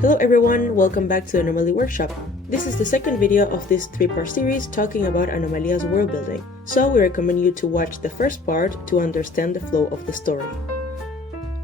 Hello everyone, welcome back to Anomaly Workshop. This is the second video of this 3-part series talking about Anomalía's world building, so we recommend you to watch the first part to understand the flow of the story.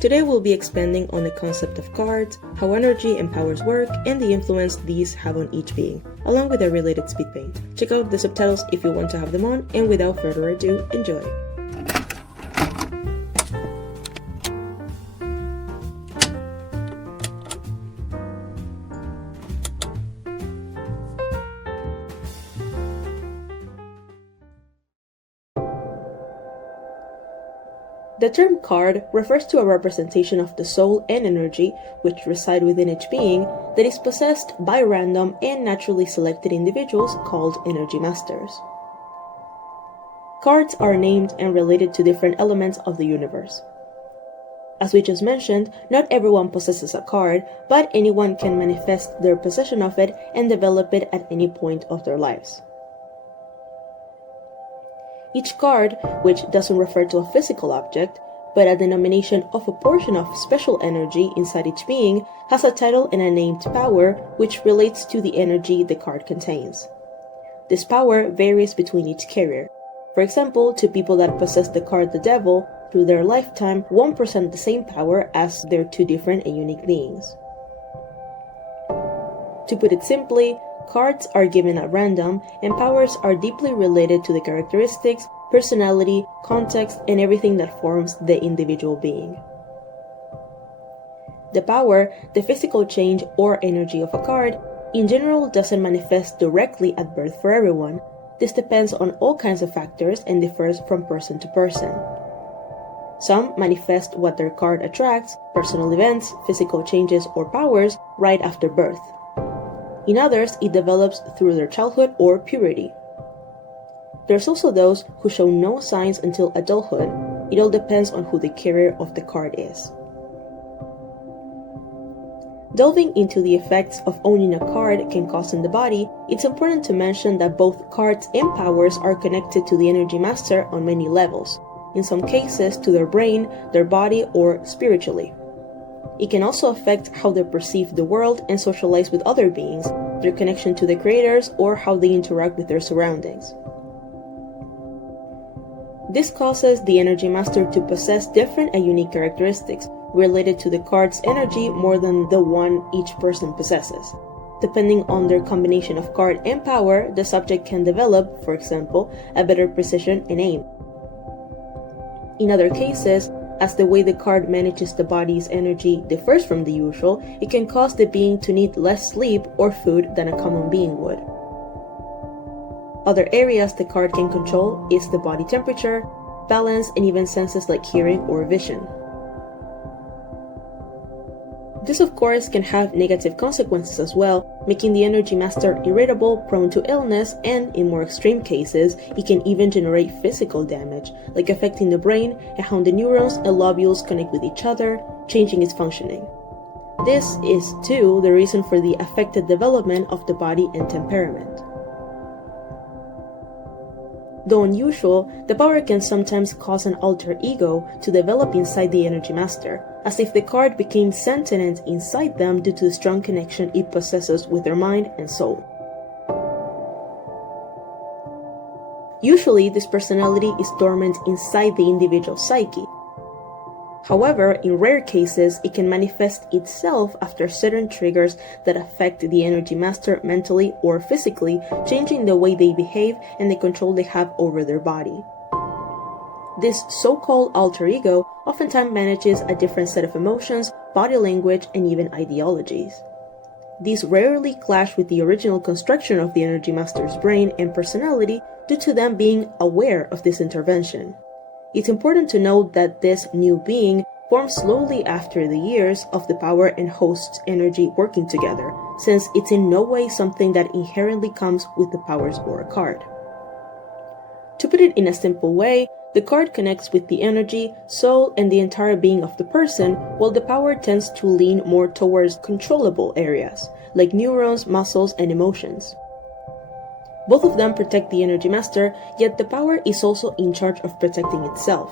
Today we'll be expanding on the concept of cards, how energy and powers work, and the influence these have on each being, along with a related speed paint. Check out the subtitles if you want to have them on, and without further ado, enjoy! The term card refers to a representation of the soul and energy which reside within each being that is possessed by random and naturally selected individuals called energy masters. Cards are named and related to different elements of the universe. As we just mentioned, not everyone possesses a card, but anyone can manifest their possession of it and develop it at any point of their lives. Each card, which doesn't refer to a physical object, but a denomination of a portion of special energy inside each being, has a title and a named power which relates to the energy the card contains. This power varies between each carrier. For example, two people that possess the card the Devil through their lifetime won't present the same power as their two different and unique beings. To put it simply, cards are given at random, and powers are deeply related to the characteristics, personality, context, and everything that forms the individual being. The power, the physical change or energy of a card, in general doesn't manifest directly at birth for everyone. This depends on all kinds of factors and differs from person to person. Some manifest what their card attracts, personal events, physical changes, or powers, right after birth. In others, it develops through their childhood or puberty. There's also those who show no signs until adulthood. It all depends on who the carrier of the card is. Delving into the effects of owning a card can cause in the body, it's important to mention that both cards and powers are connected to the energy master on many levels, in some cases to their brain, their body, or spiritually. It can also affect how they perceive the world and socialize with other beings, their connection to the creators, or how they interact with their surroundings. This causes the energy master to possess different and unique characteristics related to the card's energy more than the one each person possesses. Depending on their combination of card and power, the subject can develop, for example, a better precision and aim. In other cases, as the way the card manages the body's energy differs from the usual, it can cause the being to need less sleep or food than a common being would. Other areas the card can control is the body temperature, balance, and even senses like hearing or vision. This of course can have negative consequences as well, making the energy master irritable, prone to illness, and in more extreme cases, it can even generate physical damage, like affecting the brain and how the neurons and lobules connect with each other, changing its functioning. This is, too, the reason for the affected development of the body and temperament. Though unusual, the power can sometimes cause an alter ego to develop inside the energy master, as if the card became sentient inside them due to the strong connection it possesses with their mind and soul. Usually, this personality is dormant inside the individual psyche. However, in rare cases, it can manifest itself after certain triggers that affect the energy master mentally or physically, changing the way they behave and the control they have over their body. This so-called alter ego oftentimes manages a different set of emotions, body language, and even ideologies. These rarely clash with the original construction of the energy master's brain and personality due to them being aware of this intervention. It's important to note that this new being forms slowly after the years of the power and host's energy working together, since it's in no way something that inherently comes with the powers or a card. To put it in a simple way, the card connects with the energy, soul, and the entire being of the person, while the power tends to lean more towards controllable areas, like neurons, muscles, and emotions. Both of them protect the energy master, yet the power is also in charge of protecting itself.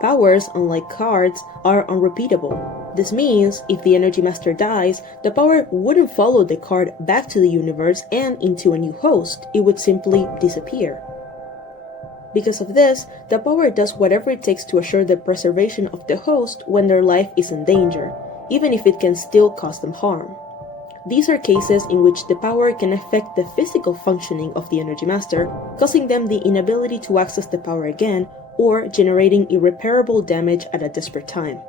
Powers, unlike cards, are unrepeatable. This means if the Energy Master dies, the power wouldn't follow the card back to the universe and into a new host, it would simply disappear. Because of this, the power does whatever it takes to assure the preservation of the host when their life is in danger, even if it can still cause them harm. These are cases in which the power can affect the physical functioning of the Energy Master, causing them the inability to access the power again, or generating irreparable damage at a desperate time.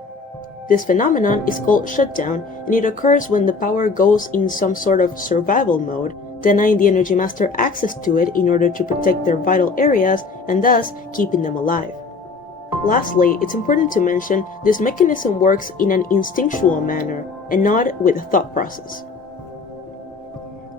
This phenomenon is called shutdown, and it occurs when the power goes in some sort of survival mode, denying the Energy Master access to it in order to protect their vital areas and thus keeping them alive. Lastly, it's important to mention this mechanism works in an instinctual manner and not with a thought process.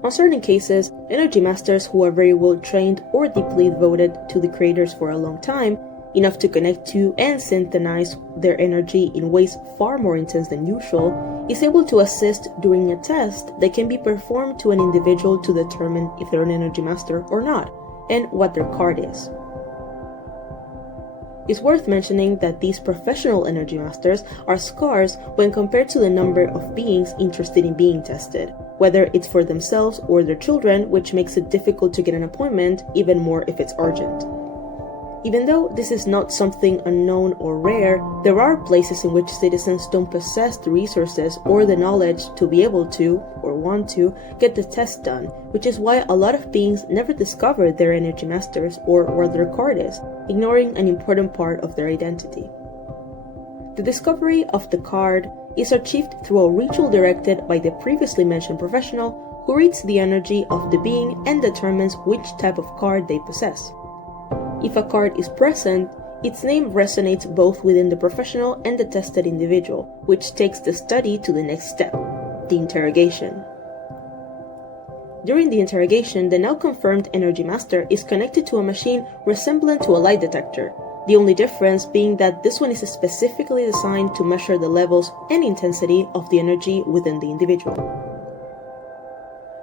On certain cases, Energy Masters who are very well trained or deeply devoted to the creators for a long time, enough to connect to and synthesize their energy in ways far more intense than usual, is able to assist during a test that can be performed to an individual to determine if they're an Energy Master or not, and what their card is. It's worth mentioning that these professional Energy Masters are scarce when compared to the number of beings interested in being tested, whether it's for themselves or their children, which makes it difficult to get an appointment, even more if it's urgent. Even though this is not something unknown or rare, there are places in which citizens don't possess the resources or the knowledge to be able to, or want to, get the test done, which is why a lot of beings never discover their Energy Masters or what their card is, ignoring an important part of their identity. The discovery of the card is achieved through a ritual directed by the previously mentioned professional who reads the energy of the being and determines which type of card they possess. If a card is present, its name resonates both within the professional and the tested individual, which takes the study to the next step, the interrogation. During the interrogation, the now confirmed Energy Master is connected to a machine resemblant to a lie detector, the only difference being that this one is specifically designed to measure the levels and intensity of the energy within the individual.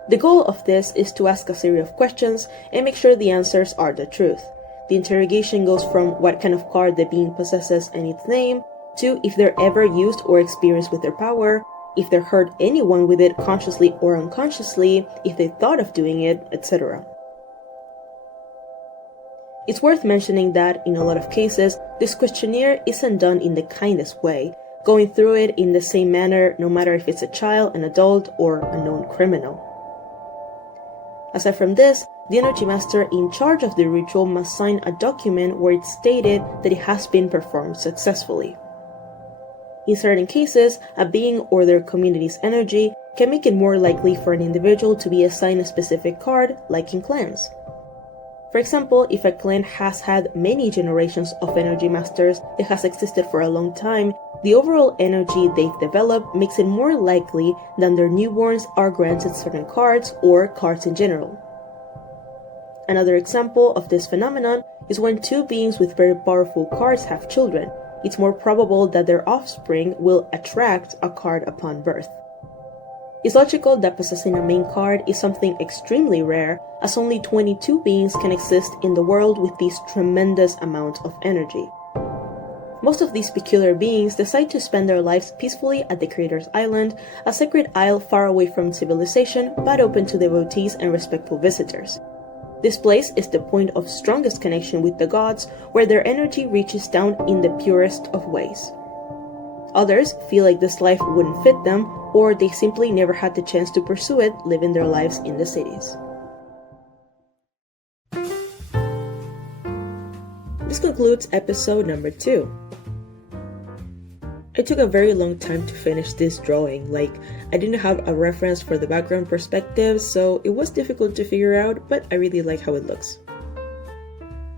The goal of this is to ask a series of questions and make sure the answers are the truth. The interrogation goes from what kind of card the being possesses and its name, to if they're ever used or experienced with their power, if they've hurt anyone with it consciously or unconsciously, if they thought of doing it, etc. It's worth mentioning that, in a lot of cases, this questionnaire isn't done in the kindest way, going through it in the same manner no matter if it's a child, an adult, or a known criminal. Aside from this, the Energy Master in charge of the ritual must sign a document where it's stated that it has been performed successfully. In certain cases, a being or their community's energy can make it more likely for an individual to be assigned a specific card, like in clans. For example, if a clan has had many generations of Energy Masters that has existed for a long time, the overall energy they've developed makes it more likely that their newborns are granted certain cards or cards in general. Another example of this phenomenon is when two beings with very powerful cards have children. It's more probable that their offspring will attract a card upon birth. It's logical that possessing a main card is something extremely rare, as only 22 beings can exist in the world with this tremendous amount of energy. Most of these peculiar beings decide to spend their lives peacefully at the Creator's Island, a sacred isle far away from civilization but open to devotees and respectful visitors. This place is the point of strongest connection with the gods, where their energy reaches down in the purest of ways. Others feel like this life wouldn't fit them, or they simply never had the chance to pursue it, living their lives in the cities. This concludes episode number 2. It took a very long time to finish this drawing, I didn't have a reference for the background perspective, so it was difficult to figure out, but I really like how it looks.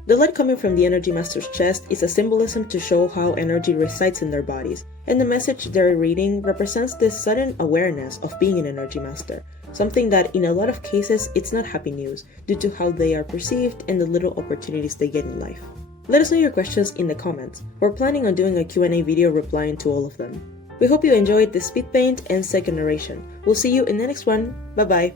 The light coming from the Energy Master's chest is a symbolism to show how energy resides in their bodies, and the message they're reading represents this sudden awareness of being an Energy Master, something that in a lot of cases it's not happy news, due to how they are perceived and the little opportunities they get in life. Let us know your questions in the comments. We're planning on doing a Q&A video replying to all of them. We hope you enjoyed the speed paint and second narration. We'll see you in the next one. Bye bye.